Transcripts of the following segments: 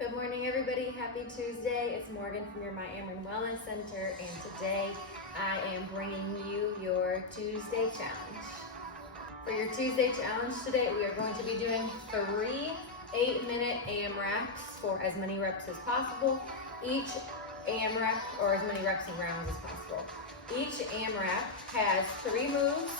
Good morning, everybody. Happy Tuesday. It's Morgan from your My Ameren Wellness Center, and today I am bringing you your Tuesday challenge. For your Tuesday challenge today, we are going to be doing 3 8-minute AMRAPs for as many reps as possible. Each AMRAP, or as many reps and rounds as possible. Each AMRAP has 3 moves.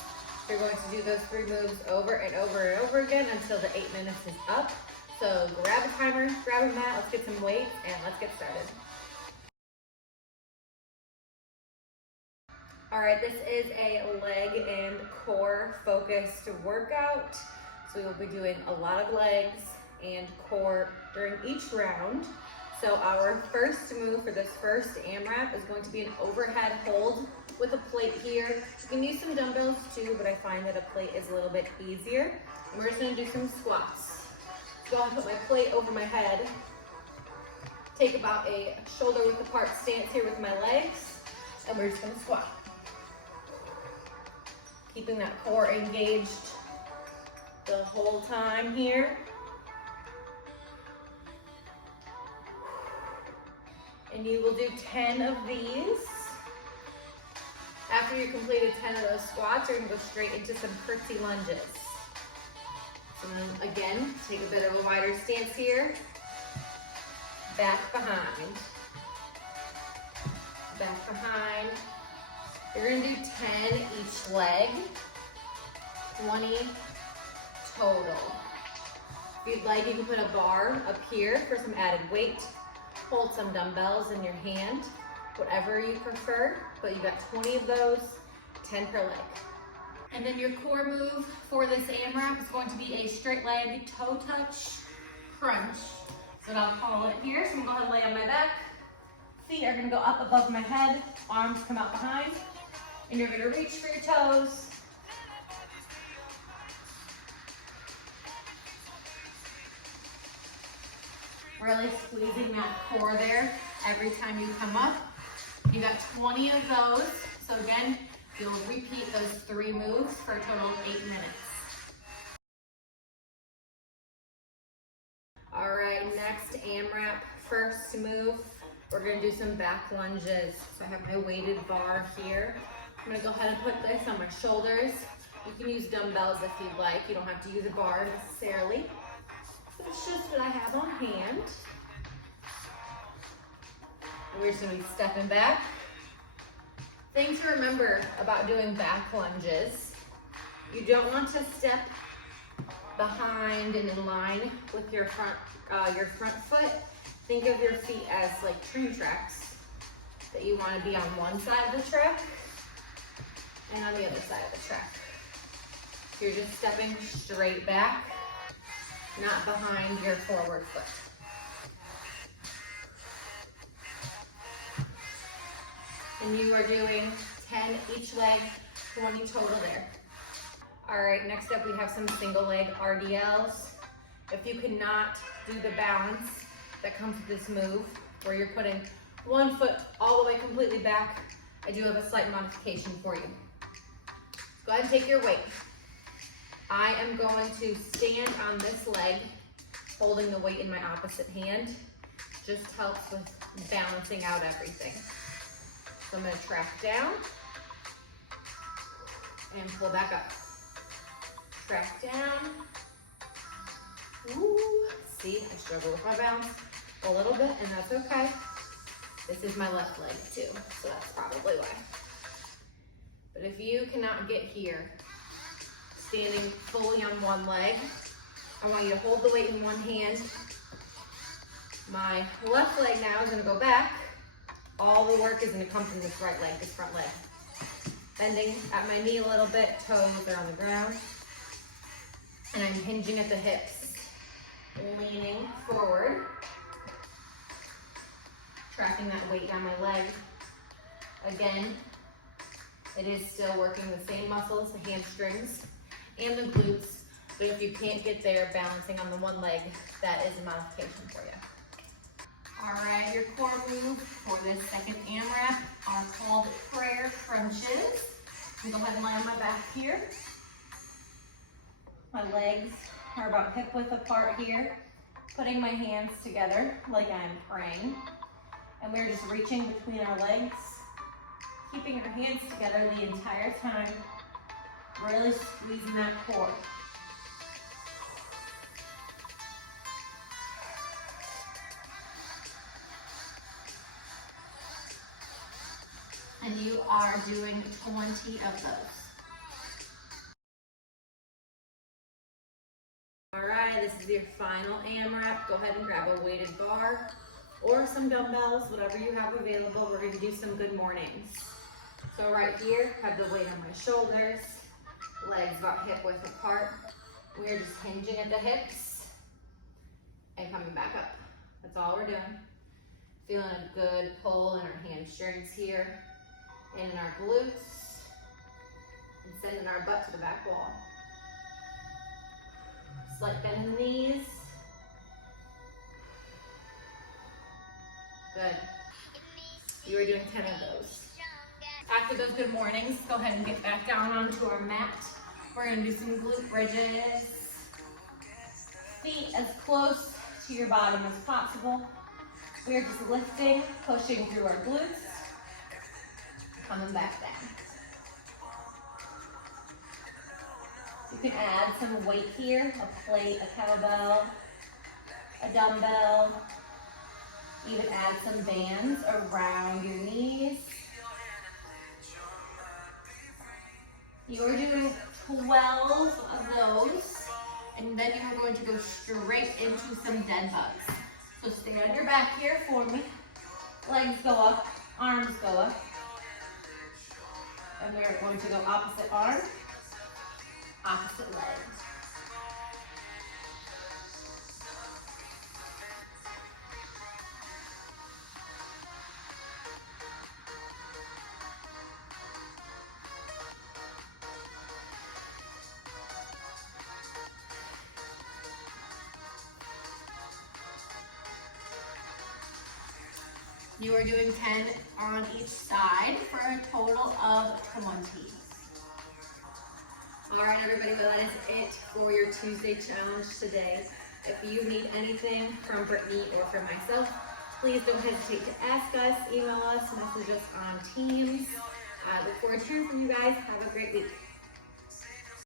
You're going to do those 3 moves over and over and over again until the 8 minutes is up. So grab a timer, grab a mat, let's get some weights, and let's get started. All right, this is a leg and core focused workout. So we will be doing a lot of legs and core during each round. So our first move for this first AMRAP is going to be an overhead hold with a plate here. You can use some dumbbells too, but I find that a plate is a little bit easier. And we're just gonna do some squats. Go ahead and put my plate over my head. Take about a shoulder width apart stance here with my legs, and we're just gonna squat. Keeping that core engaged the whole time here. And you will do 10 of these. After you completed 10 of those squats, you're gonna go straight into some curtsy lunges. So then again, take a bit of a wider stance here. Back behind. Back behind. You're gonna do 10 each leg, 20 total. If you'd like, you can put a bar up here for some added weight. Hold some dumbbells in your hand, whatever you prefer, but you got 20 of those, 10 per leg. And then your core move for this AMRAP is going to be a straight leg toe touch crunch. So I'll call it here. So I'm gonna go ahead and lay on my back. Feet are gonna go up above my head, arms come out behind, and you're gonna reach for your toes. Really squeezing that core there every time you come up. You got 20 of those. So again, you'll repeat those 3 moves for a total of 8 minutes. All right, next AMRAP, first move, we're gonna do some back lunges. So I have my weighted bar here. I'm gonna go ahead and put this on my shoulders. You can use dumbbells if you'd like. You don't have to use a bar necessarily. So it's just what I have on hand. And we're just gonna be stepping back. Thing to remember about doing back lunges, you don't want to step behind and in line with your front foot. Think of your feet as like train tracks, that you want to be on one side of the track and on the other side of the track. So you're just stepping straight back, not behind your forward foot. And you are doing 10 each leg, 20 total there. All right, next up we have some single leg RDLs. If you cannot do the balance that comes with this move, where you're putting one foot all the way completely back, I do have a slight modification for you. Go ahead and take your weight. I am going to stand on this leg, holding the weight in my opposite hand. Just helps with balancing out everything. So I'm gonna track down and pull back up. Track down. Ooh, see, I struggle with my balance a little bit, and that's okay. This is my left leg too, so that's probably why. But if you cannot get here, standing fully on one leg, I want you to hold the weight in one hand. My left leg now is gonna go back. All the work is gonna come from this right leg, this front leg. Bending at my knee a little bit, toes are on the ground. And I'm hinging at the hips, leaning forward. Tracking that weight down my leg. Again, it is still working the same muscles, the hamstrings and the glutes. But if you can't get there, balancing on the one leg, that is a modification for you. All right, your core moves for this second AMRAP are called prayer crunches. I'm gonna go ahead and lay on my back here. My legs are about hip width apart here. putting my hands together like I'm praying. And we're just reaching between our legs, keeping our hands together the entire time, really squeezing that core. And you are doing 20 of those. All right, this is your final AMRAP. Go ahead and grab a weighted bar or some dumbbells, whatever you have available. We're gonna do some good mornings. So right here, have the weight on my shoulders, legs about hip width apart. We're just hinging at the hips and coming back up. That's all we're doing. Feeling a good pull in our hamstrings here, in our glutes, and sending our butt to the back wall. Slight bend in the knees. Good. You are doing 10 of those. After those good mornings, go ahead and get back down onto our mat. We're gonna do some glute bridges. Feet as close to your bottom as possible. We're just lifting, pushing through our glutes, coming back down. You can add some weight here, a plate, a kettlebell, a dumbbell. Even add some bands around your knees. You're doing 12 of those, and then you are going to go straight into some dead bugs. So stay on your back here for me. Legs go up, arms go up. And we're going to go opposite arm, opposite leg. You are doing 10 on each side for a total of 20. All right, everybody, well, that is it for your Tuesday challenge today. If you need anything from Brittany or from myself, please don't hesitate to ask us, email us, message us on Teams. I look forward to hearing from you guys. Have a great week.